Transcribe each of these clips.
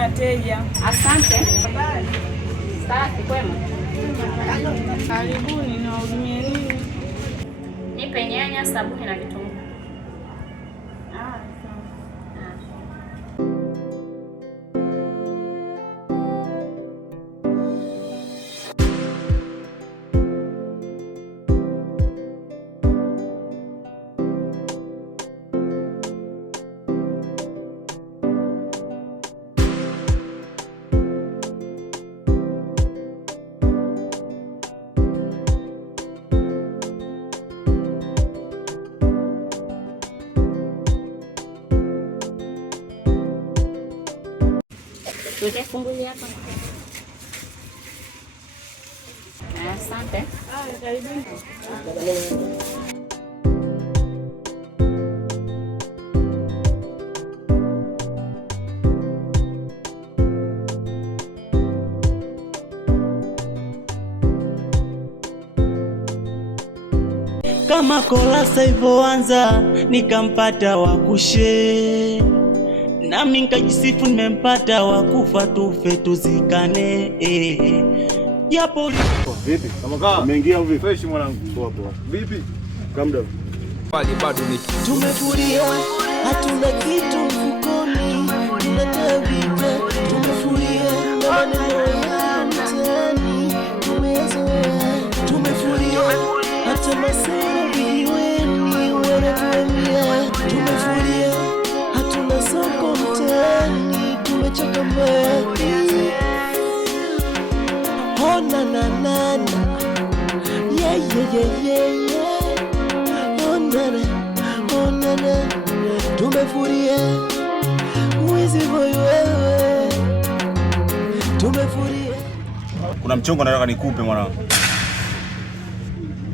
wateja. Asante. Safi, kwema. Karibuni, nahudumia nini? Nipe nyanya, sabuni na vitunguu. Tuweke fungulia hapa. Asante. Karibuni. Kama kolasa ivoanza nikampata wakushe, nami nikajisifu nimempata wakufa tufe tuzikane. Japo vipi? Kama kaa umeingia hivi fresh mwanangu. Poa poa. Vipi? Kamda. Wali bado ni tumefuria, hatuna kitu mfukoni, tunatabika, tumefuria na maneno ya mtaani, tumezoea, tumefuria, hata masera vijiweni wanatuambia, tumefuria, hatuna soko mtaani, tumechoka mbali. Ona na nana, yeah. Onana, tumefuria, mwizi boy wewe, tumefuria. Kuna mchongo nataka nikupe mwanangu.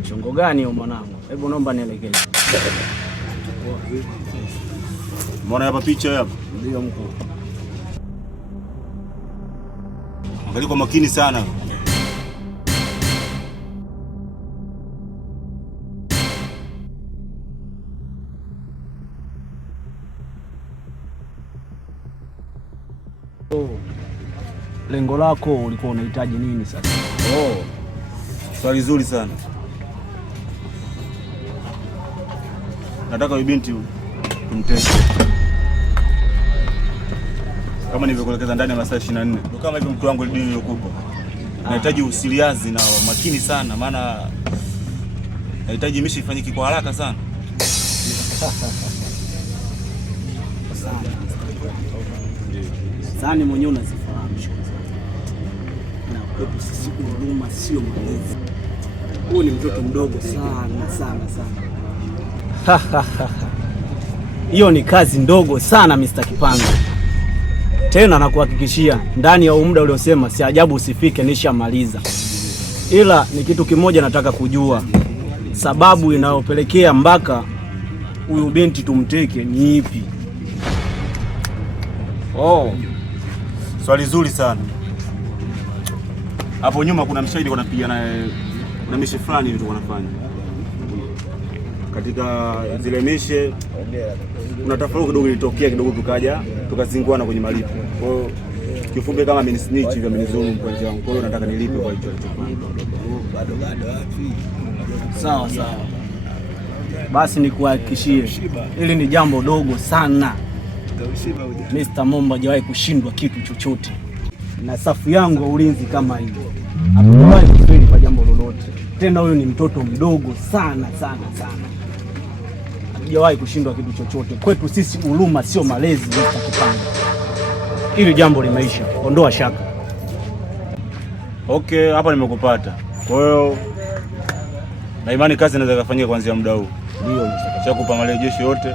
Mchongo gani huo mwanangu? Hebu naomba nielekeze. Mbona hapa picha hapa? Ndio mkuu. Angalia kwa makini sana. Lengo lako ulikuwa unahitaji nini sasa? Swali zuri sana. Nataka huyu binti tumteke. Kama nilivyokuelekeza ndani ya masaa 24. Ndio kama hivyo mtu wangu dini nilokupa. Nahitaji usiliazi na makini sana, maana nahitaji mishi ifanyike kwa haraka sana. Sani mwenyewe unazifahamu na kwetu sisi huruma sio malezi. Huyu ni mtoto mdogo sana. Hiyo ni kazi ndogo sana Mr. Kipanga. Tena nakuhakikishia ndani ya muda uliosema si ajabu usifike nishamaliza. Ila ni kitu kimoja nataka kujua. Sababu inayopelekea mpaka huyu binti tumteke ni ipi? Swali zuri sana. Hapo nyuma kuna mshahidi wanapiga naye, kuna mishe fulani hivi wanafanya. Katika zile mishe kuna tofauti kidogo ilitokea kidogo, tukaja tukazinguana kwenye malipo. Kwa hiyo kifupi kama amenisnitch hivi amenizuru kwa njia yangu. Kwa hiyo nataka nilipe kwa hicho alichofanya. Bado wapi? Sawa. Basi nikuhakikishie hili ni jambo dogo sana. Mr. Momba hajawahi kushindwa kitu chochote. Na safu yangu ya ulinzi kama hiyo. Hakuwahi kufeli kwa jambo lolote. Tena huyu ni mtoto mdogo sana. Hajawahi kushindwa kitu chochote. Kwetu sisi huruma sio malezi Mr. Kipanga. Hili jambo limeisha. Ondoa shaka. Okay, hapa nimekupata. Kwa hiyo na imani kazi inaweza kufanyika kuanzia muda huu. Ndio, nishakupa marejesho yote.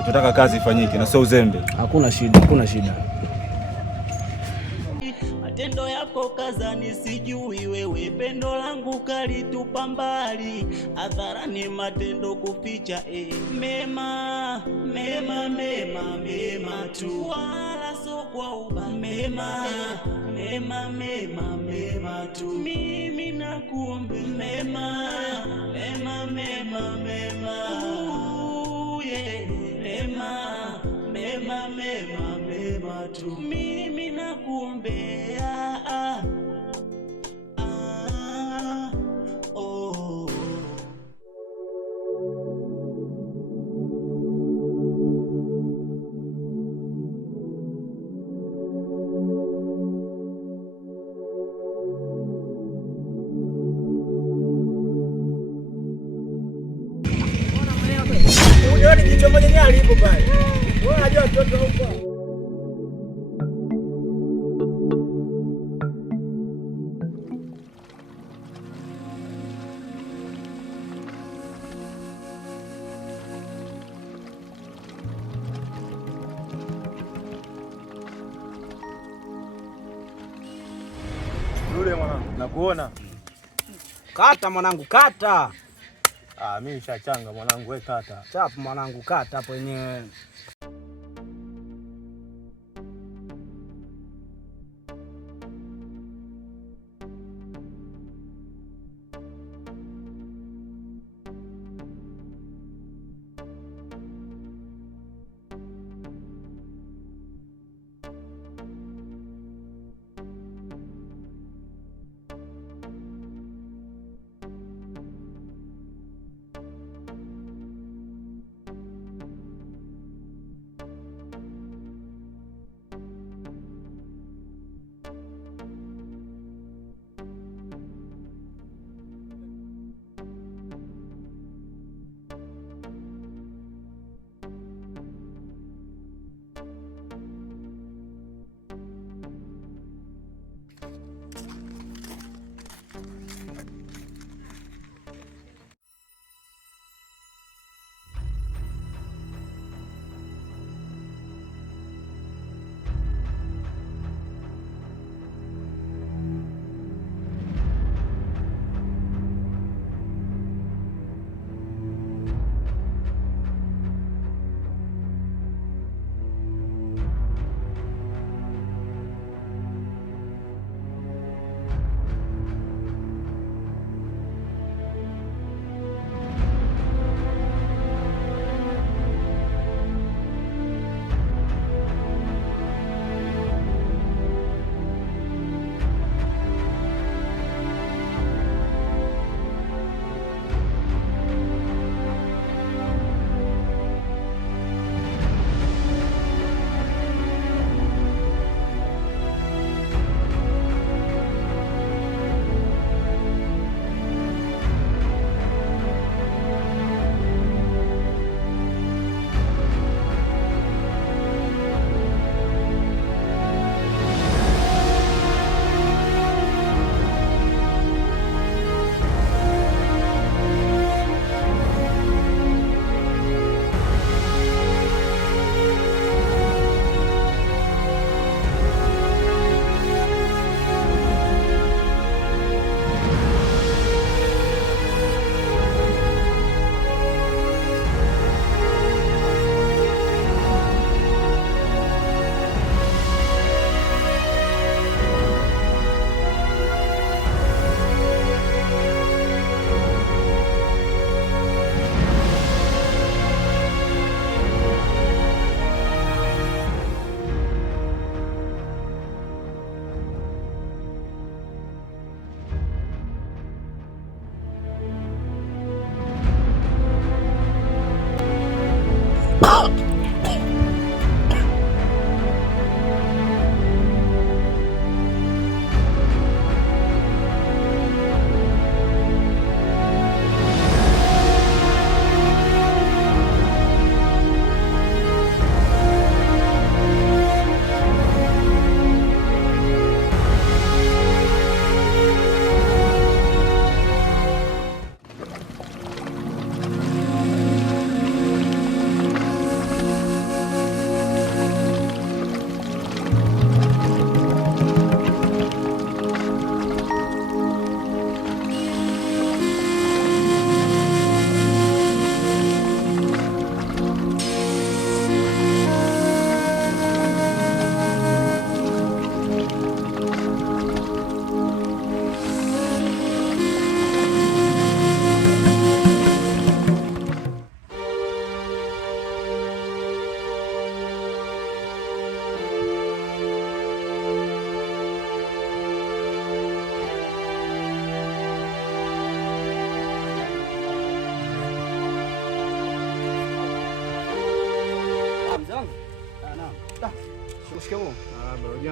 Tunataka kazi ifanyike na sio uzembe. Hakuna shida. Matendo yako kazani sijui wewe, pendo langu kalitupa mbali, hadharani matendo kuficha mema tu, wala so kwa uba mema tu, mimi nakuombe mema tu, mimi kuombea. Oh. Unaona kichwa moja ni alipo pale. Wewe unajua mtoto huko. Yule mwanangu, nakuona. Kata mwanangu, kata. Mimi nishachanga mwanangu, wewe kata. Chapu mwanangu, kata hapo yenyewe.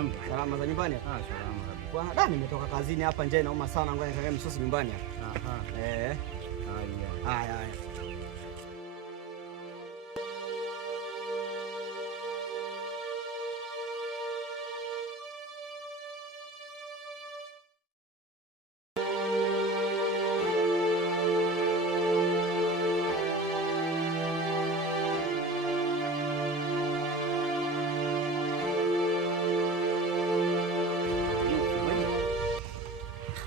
Mambo salama za nyumbani? Salama. Bwana, nimetoka kazini hapa, njaa inauma sana, ngoja nikaangalia msosi nyumbani hapa. Haya.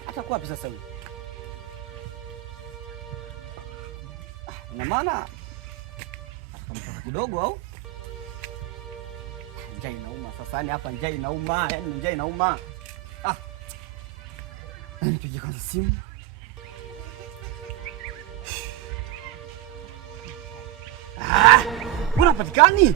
Atakuwa wapi sasa huyu? Ina maana akamtoka kidogo au? Njaa inauma sasa, yani hapa njaa inauma, yani njaa inauma. Nipige kwanza simu. Unapatikani?